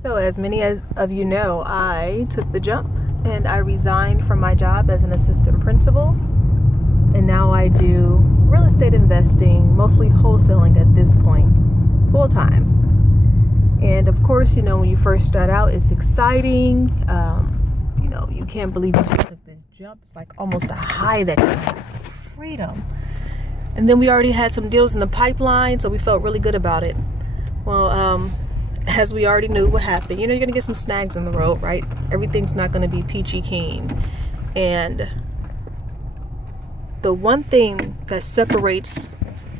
So as many of you know, I took the jump and I resigned from my job as an assistant principal, and now I do real estate investing, mostly wholesaling at this point, full time. And of course, you know, when you first start out, it's exciting. You know, you can't believe you just took this jump. It's like almost a high that you have, freedom. And then we already had some deals in the pipeline, so we felt really good about it. Well, as we already knew what happened, you know, you're gonna get some snags in the road, right? Everything's not gonna be peachy keen. And the one thing that separates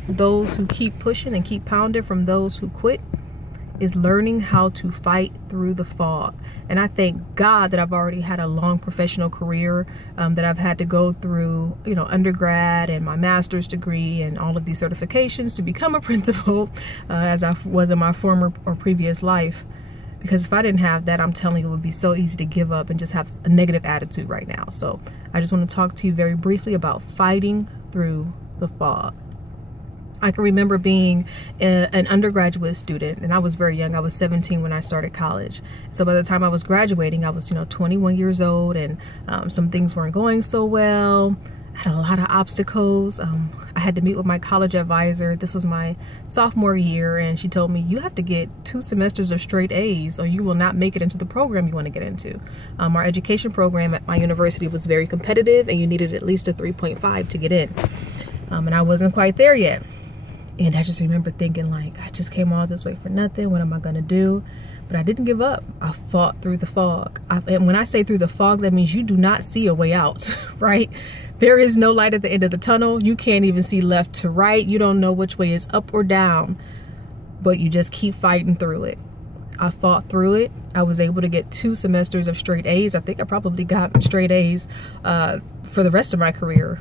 those who keep pushing and keep pounding from those who quit is learning how to fight through the fog. And I thank God that I've already had a long professional career, that I've had to go through, you know, undergrad and my master's degree and all of these certifications to become a principal, as I was in my former or previous life. Because if I didn't have that, I'm telling you, it would be so easy to give up and just have a negative attitude right now. So I just want to talk to you very briefly about fighting through the fog. I can remember being an undergraduate student, and I was very young. I was 17 when I started college. So by the time I was graduating, I was, you know, 21 years old, and some things weren't going so well. I had a lot of obstacles. I had to meet with my college advisor. This was my sophomore year, and she told me, you have to get 2 semesters of straight A's or you will not make it into the program you want to get into. Our education program at my university was very competitive, and you needed at least a 3.5 to get in. And I wasn't quite there yet. And I just remember thinking, like, I just came all this way for nothing. What am I gonna do? But I didn't give up. I fought through the fog. And when I say through the fog, that means you do not see a way out, right? There is no light at the end of the tunnel. You can't even see left to right. You don't know which way is up or down, but you just keep fighting through it. I fought through it. I was able to get 2 semesters of straight A's. I think I probably got straight A's for the rest of my career,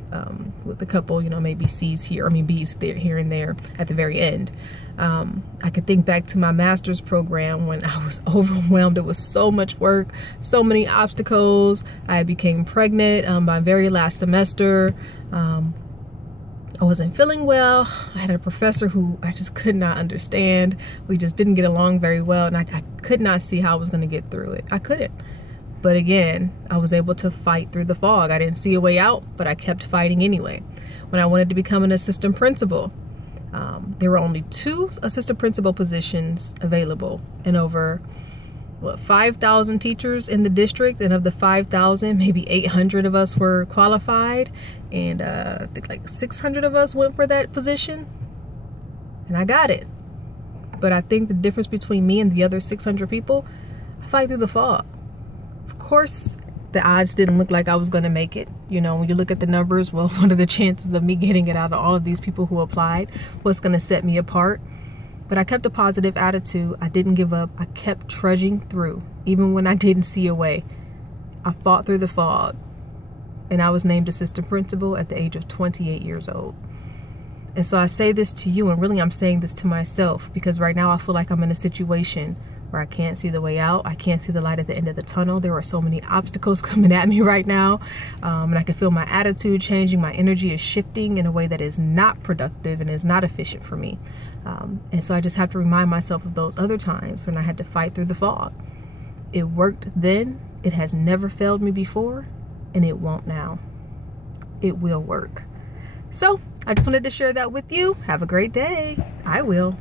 with a couple, you know, maybe C's here, I mean B's there, here and there at the very end. I could think back to my master's program when I was overwhelmed. It was so much work, so many obstacles. I became pregnant my very last semester. I wasn't feeling well. I had a professor who I just could not understand. We just didn't get along very well, and I could not see how I was going to get through it. I couldn't. But again, I was able to fight through the fog. I didn't see a way out, but I kept fighting anyway. When I wanted to become an assistant principal, there were only 2 assistant principal positions available, and over, what, 5,000 teachers in the district, and of the 5,000, maybe 800 of us were qualified, and I think like 600 of us went for that position, and I got it. But I think the difference between me and the other 600 people, I fight through the fog. Of course, the odds didn't look like I was gonna make it. You know, when you look at the numbers, well, what are the chances of me getting it out of all of these people who applied? What's gonna set me apart? But I kept a positive attitude. I didn't give up. I kept trudging through, even when I didn't see a way. I fought through the fog, and I was named assistant principal at the age of 28 years old. And so I say this to you, and really I'm saying this to myself, because right now I feel like I'm in a situation where I can't see the way out. I can't see the light at the end of the tunnel. There are so many obstacles coming at me right now, and I can feel my attitude changing. My energy is shifting in a way that is not productive and is not efficient for me. And so I just have to remind myself of those other times when I had to fight through the fog. It worked then, it has never failed me before, and it won't now. It will work. So I just wanted to share that with you. Have a great day. I will.